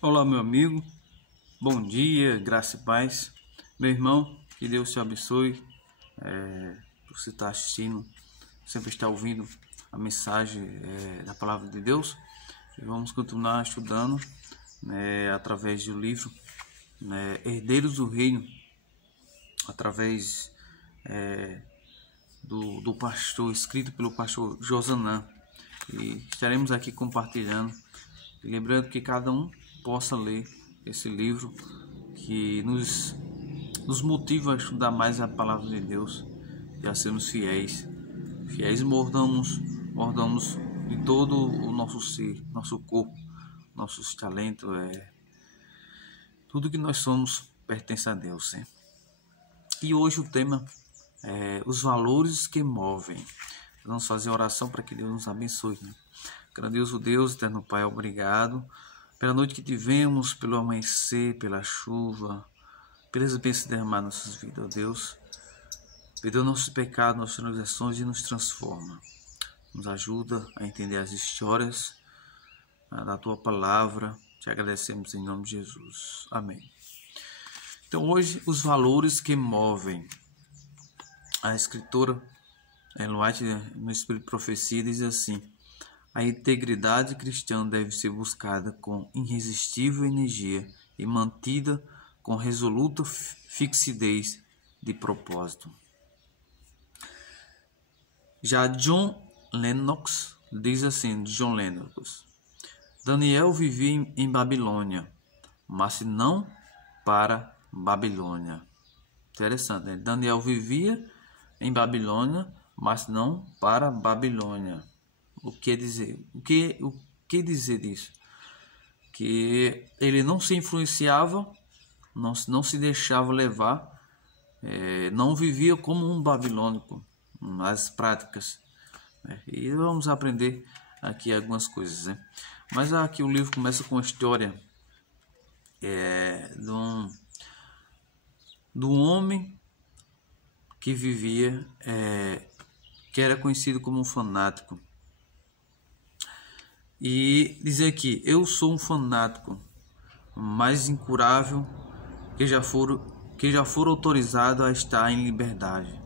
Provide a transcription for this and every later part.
Olá, meu amigo, bom dia, graça e paz. Meu irmão, que Deus te abençoe. Você está assistindo, sempre está ouvindo a mensagem da palavra de Deus. E vamos continuar estudando através do livro Herdeiros do Reino, através do pastor, escrito pelo pastor Josanã. E estaremos aqui compartilhando, lembrando que cada um possa ler esse livro que nos motiva a estudar mais a palavra de Deus e a sermos fiéis. Fiéis mordamos de todo o nosso ser, nosso corpo, nossos talentos, tudo que nós somos pertence a Deus. Hein? E hoje o tema é os valores que movem. Vamos fazer oração para que Deus nos abençoe. Né? Grandioso Deus, eterno Pai, obrigado pela noite que tivemos, pelo amanhecer, pela chuva, pelas bênçãos derramadas em nossas vidas, ó Deus. Perdoa nossos pecados, nossas transgressões e nos transforma. Nos ajuda a entender as histórias da Tua Palavra. Te agradecemos em nome de Jesus. Amém. Então hoje, os valores que movem. A escritora Ellen White, no Espírito de Profecia, diz assim: a integridade cristã deve ser buscada com irresistível energia e mantida com resoluta fixidez de propósito. Já John Lennox diz assim, Daniel vivia em Babilônia, mas não para Babilônia. Interessante, né? Daniel vivia em Babilônia, mas não para Babilônia. O que dizer? O que dizer disso? Que ele não se influenciava, não se deixava levar, não vivia como um babilônico nas práticas. E vamos aprender aqui algumas coisas. Né? Mas aqui o livro começa com a história de um homem que vivia, que era conhecido como um fanático. E diz aqui: eu sou um fanático mais incurável que já for autorizado a estar em liberdade.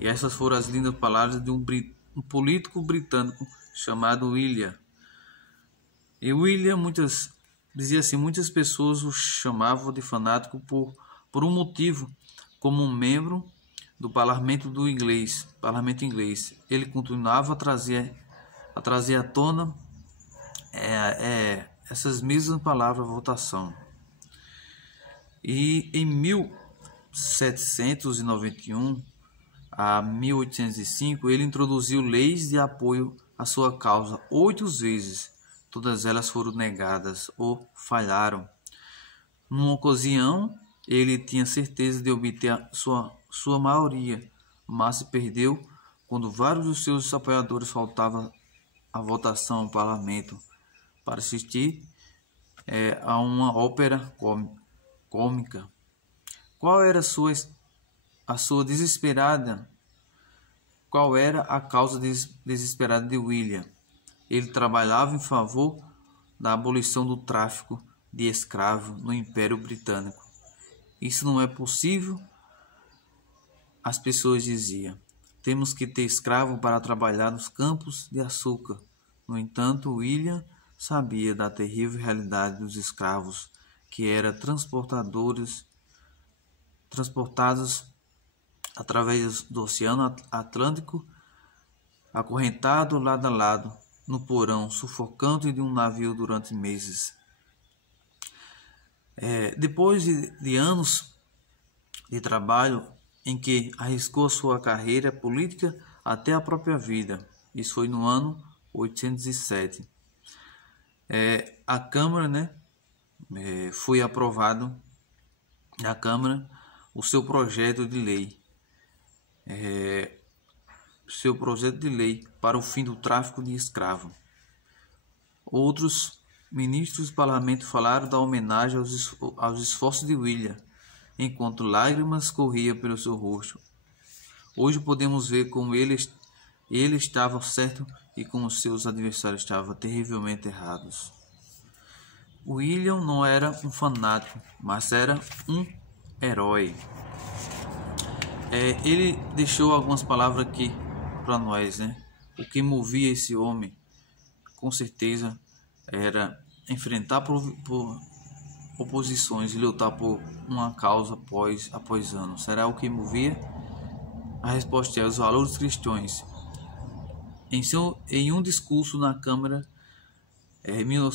E essas foram as lindas palavras de um político britânico chamado William. E William dizia assim: muitas pessoas o chamavam de fanático por um motivo, como um membro do parlamento inglês. Ele continuava a trazer à tona essas mesmas palavras à votação. E em 1791 a 1805 ele introduziu leis de apoio à sua causa 8 vezes. Todas elas foram negadas ou falharam. Numa ocasião, ele tinha certeza de obter sua maioria, mas se perdeu quando vários dos seus apoiadores faltavam à votação ao parlamento para assistir a uma ópera cômica. Qual era a causa desesperada de William? Ele trabalhava em favor da abolição do tráfico de escravos no Império Britânico. Isso não é possível, as pessoas diziam. Temos que ter escravo para trabalhar nos campos de açúcar. No entanto, William sabia da terrível realidade dos escravos que eram transportados através do Oceano Atlântico, acorrentado lado a lado no porão sufocante de um navio durante meses. Depois de anos de trabalho em que arriscou sua carreira política até a própria vida, isso foi no ano 807. A Câmara, foi aprovado na Câmara o seu projeto de lei. Para o fim do tráfico de escravos. Outros ministros do parlamento falaram da homenagem aos esforços de William, enquanto lágrimas corriam pelo seu rosto. Hoje podemos ver como ele estava certo e como seus adversários estavam terrivelmente errados. William não era um fanático, mas era um herói. Ele deixou algumas palavras aqui para nós, né? O que movia esse homem, com certeza, era enfrentar por oposições e lutar por uma causa após ano. Será o que movia? A resposta é os valores cristãos. Em um discurso na Câmara em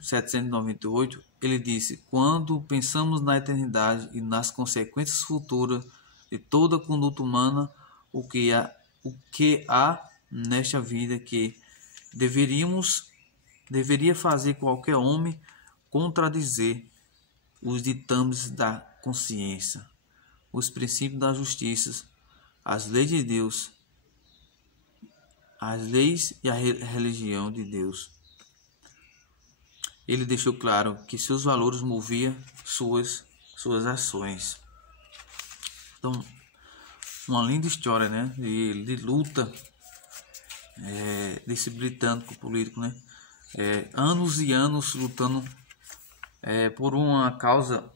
798, ele disse: quando pensamos na eternidade e nas consequências futuras de toda a conduta humana, o que há nesta vida que deveria fazer qualquer homem contradizer os ditames da consciência, os princípios da justiça, as leis de Deus, as leis e a religião de Deus. Ele deixou claro que seus valores moviam suas ações. Então, uma linda história, né, de luta desse britânico político, né, anos e anos lutando por uma causa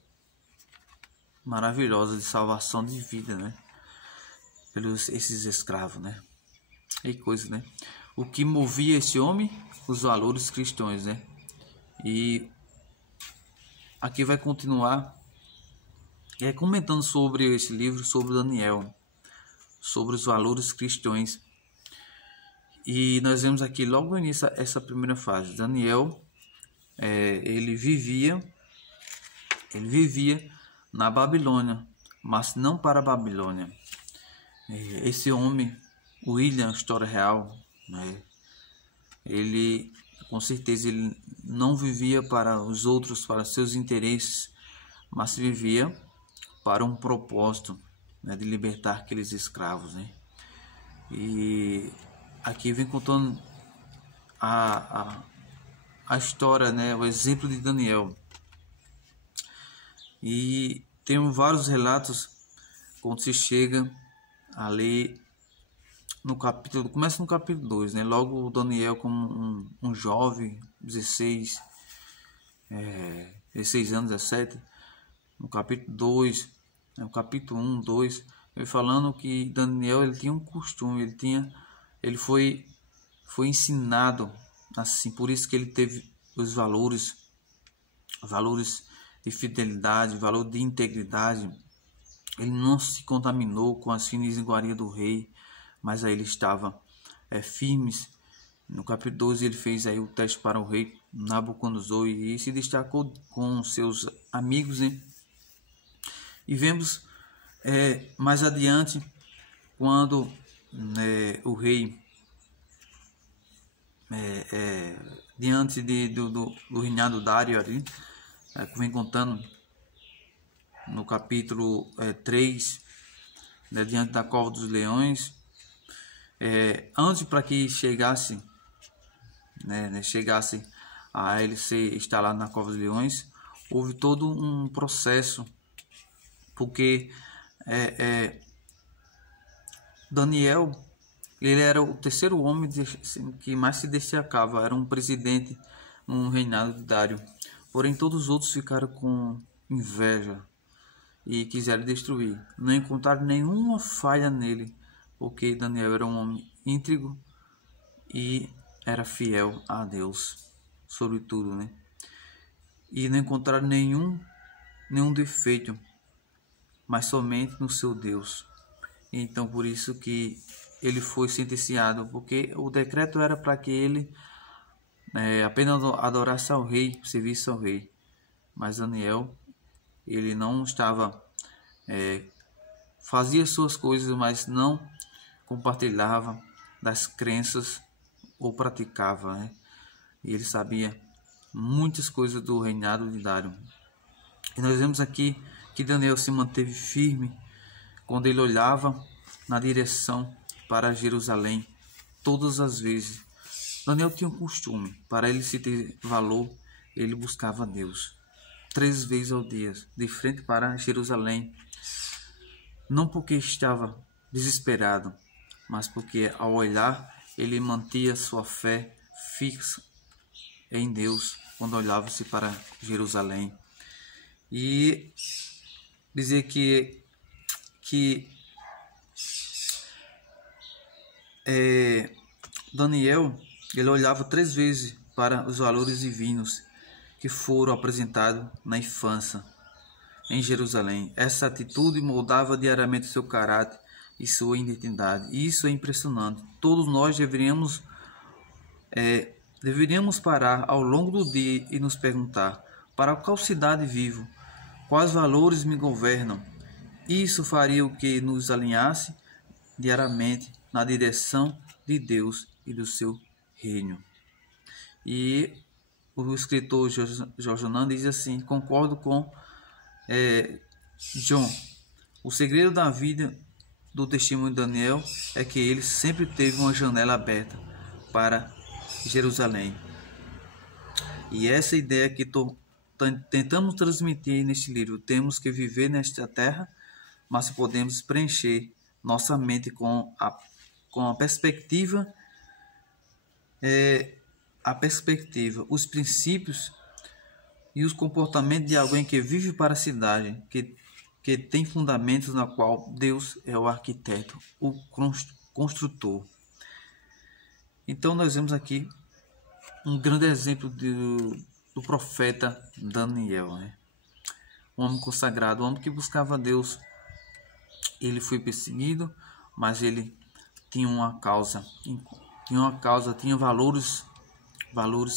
maravilhosa de salvação de vida, né, pelos esses escravos, né. E coisa, né? O que movia esse homem? Os valores cristãos, né? E aqui vai continuar comentando sobre esse livro, sobre Daniel, sobre os valores cristãos. E nós vemos aqui logo no início essa primeira fase. Daniel, ele vivia na Babilônia, mas não para a Babilônia. Esse homem, William, história real, né? Ele, com certeza, ele não vivia para os outros, para seus interesses, mas vivia para um propósito, né, de libertar aqueles escravos, né? E aqui vem contando a história, né, o exemplo de Daniel. E tem vários relatos quando se chega a ler começa no capítulo 2, né? Logo Daniel como um jovem, 16 anos, 17, no capítulo 2, no capítulo 1, 2, ele falando que Daniel, ele tinha um costume, ele foi ensinado assim, por isso que ele teve os valores de fidelidade, valor de integridade. Ele não se contaminou com as finas iguarias do rei, mas aí ele estava firmes. No capítulo 12 ele fez aí o teste para o rei Nabucodonosor e se destacou com seus amigos, né? E vemos mais adiante, quando o rei, diante do reinado Dário ali, que vem contando no capítulo 3, né, diante da cova dos leões, antes para que chegasse a ele ser instalado na cova dos leões, houve todo um processo, porque Daniel, ele era o terceiro homem que mais se destacava, era um presidente no reinado de Dário, porém todos os outros ficaram com inveja e quiseram destruir, não encontraram nenhuma falha nele, porque Daniel era um homem íntegro e era fiel a Deus, sobretudo, né? E não encontraram nenhum defeito, mas somente no seu Deus. Então, por isso que ele foi sentenciado, porque o decreto era para que ele apenas adorasse ao rei, servisse ao rei. Mas Daniel, ele não estava, fazia suas coisas, mas não compartilhava das crenças ou praticava, né? E ele sabia muitas coisas do reinado de Dário. E nós vemos aqui que Daniel se manteve firme quando ele olhava na direção para Jerusalém todas as vezes. Daniel tinha um costume, para ele se ter valor, ele buscava Deus 3 vezes ao dia, de frente para Jerusalém, não porque estava desesperado, mas porque ao olhar ele mantinha sua fé fixa em Deus quando olhava-se para Jerusalém. E dizer que Daniel, ele olhava 3 vezes para os valores divinos que foram apresentados na infância em Jerusalém. Essa atitude moldava diariamente seu caráter e sua identidade. Isso é impressionante. Todos nós deveríamos parar ao longo do dia e nos perguntar: para qual cidade vivo? Quais valores me governam? Isso faria o que nos alinhasse diariamente na direção de Deus e do seu reino. E o escritor Jorge Nand diz assim: concordo com John. O segredo da vida do testemunho de Daniel é que ele sempre teve uma janela aberta para Jerusalém. E essa ideia que tentamos transmitir neste livro: temos que viver nesta terra, mas podemos preencher nossa mente com a perspectiva, os princípios e os comportamentos de alguém que vive para a cidade, que tem fundamentos na qual Deus é o arquiteto, o construtor. Então nós vemos aqui um grande exemplo do profeta Daniel, né? Um homem consagrado, um homem que buscava Deus. Ele foi perseguido, mas ele tinha uma causa, tinha valores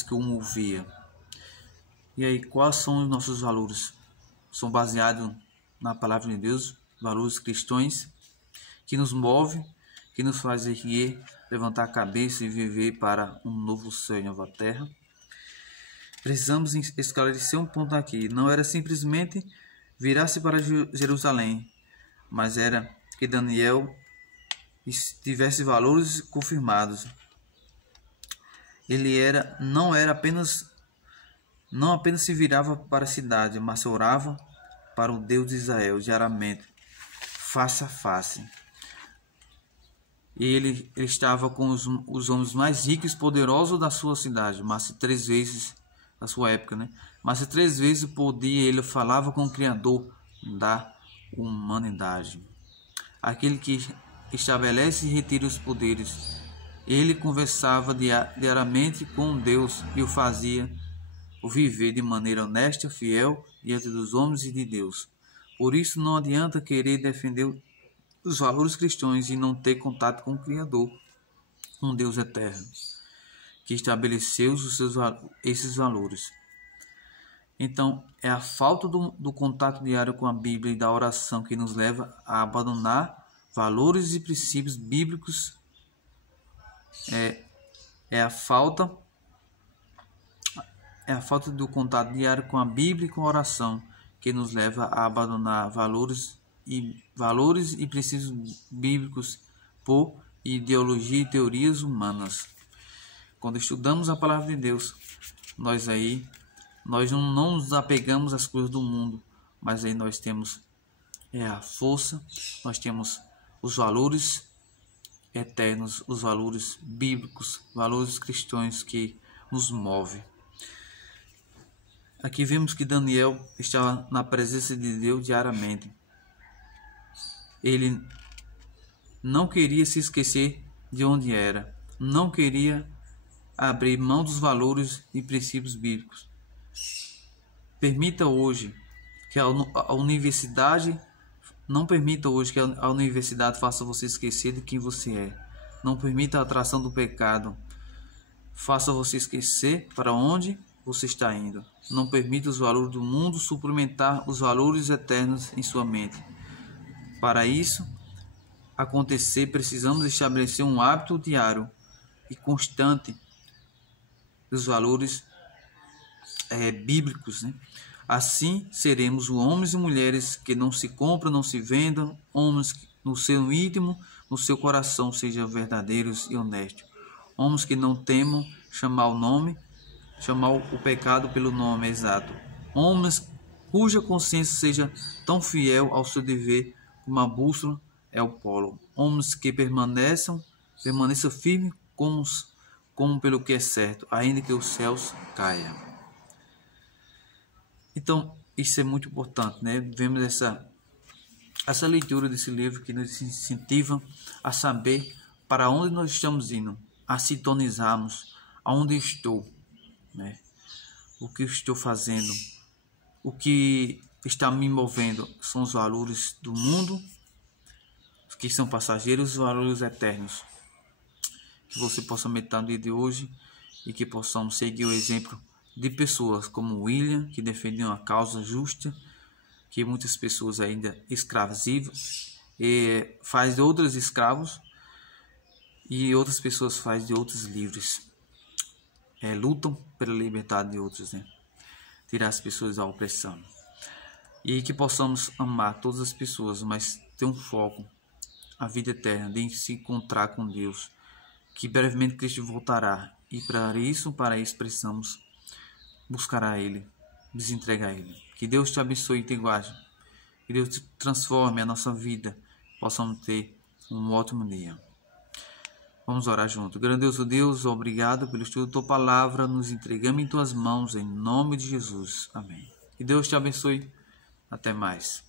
que o movia. E aí, quais são os nossos valores? São baseados na palavra de Deus, valores cristãos que nos move, que nos faz erguer, levantar a cabeça e viver para um novo céu e nova terra. Precisamos esclarecer um ponto aqui: não era simplesmente virar-se para Jerusalém, mas era que Daniel tivesse valores confirmados. Ele não apenas se virava para a cidade, mas orava para o Deus de Israel diariamente, face a face. Ele estava com os homens mais ricos e poderosos da sua cidade, mas 3 vezes da sua época, né? Mas 3 vezes por dia ele falava com o Criador da humanidade, aquele que estabelece e retira os poderes. Ele conversava diariamente com Deus e o fazia viver de maneira honesta, fiel diante dos homens e de Deus. Por isso não adianta querer defender os valores cristãos e não ter contato com o Criador, um Deus eterno, que estabeleceu esses valores. Então, é a falta do contato diário com a Bíblia e da oração que nos leva a abandonar valores e princípios bíblicos. É a falta do contato diário com a Bíblia e com a oração que nos leva a abandonar valores e princípios bíblicos por ideologia e teorias humanas. Quando estudamos a palavra de Deus, nós não nos apegamos às coisas do mundo, mas aí nós temos a força, nós temos os valores eternos, os valores bíblicos, valores cristãos que nos movem. Aqui vemos que Daniel estava na presença de Deus diariamente. Ele não queria se esquecer de onde era, não queria abrir mão dos valores e princípios bíblicos. Permita hoje que a universidade faça você esquecer de quem você é. Não permita a atração do pecado faça você esquecer para onde você está indo. Não permita os valores do mundo suplementar os valores eternos em sua mente. Para isso acontecer, precisamos estabelecer um hábito diário e constante dos valores bíblicos, né? Assim seremos homens e mulheres que não se compram, não se vendam, homens que no seu íntimo, no seu coração sejam verdadeiros e honestos, homens que não temam chamar o pecado pelo nome exato, homens cuja consciência seja tão fiel ao seu dever como a bússola é o polo, homens que permaneçam firmes como pelo que é certo, ainda que os céus caiam. Então, isso é muito importante, né? Vemos essa leitura desse livro que nos incentiva a saber para onde nós estamos indo, a sintonizarmos aonde estou, né? O que eu estou fazendo, o que está me movendo são os valores do mundo, que são passageiros, os valores eternos. Que você possa meditar no dia de hoje e que possamos seguir o exemplo de pessoas como William, que defendiam a causa justa, que muitas pessoas ainda escravizam e faz de outros escravos e outras pessoas faz de outros livres. Lutam pela liberdade de outros, né? Tirar as pessoas da opressão. E que possamos amar todas as pessoas, mas ter um foco, a vida eterna, de se encontrar com Deus, que brevemente Cristo voltará. E para isso precisamos buscar a Ele, nos entregar a Ele. Que Deus te abençoe e te guarde. Que Deus transforme a nossa vida. Possamos ter um ótimo dia. Vamos orar junto. Grandioso Deus, obrigado pelo estudo da Tua Palavra. Nos entregamos em Tuas mãos, em nome de Jesus. Amém. Que Deus te abençoe. Até mais.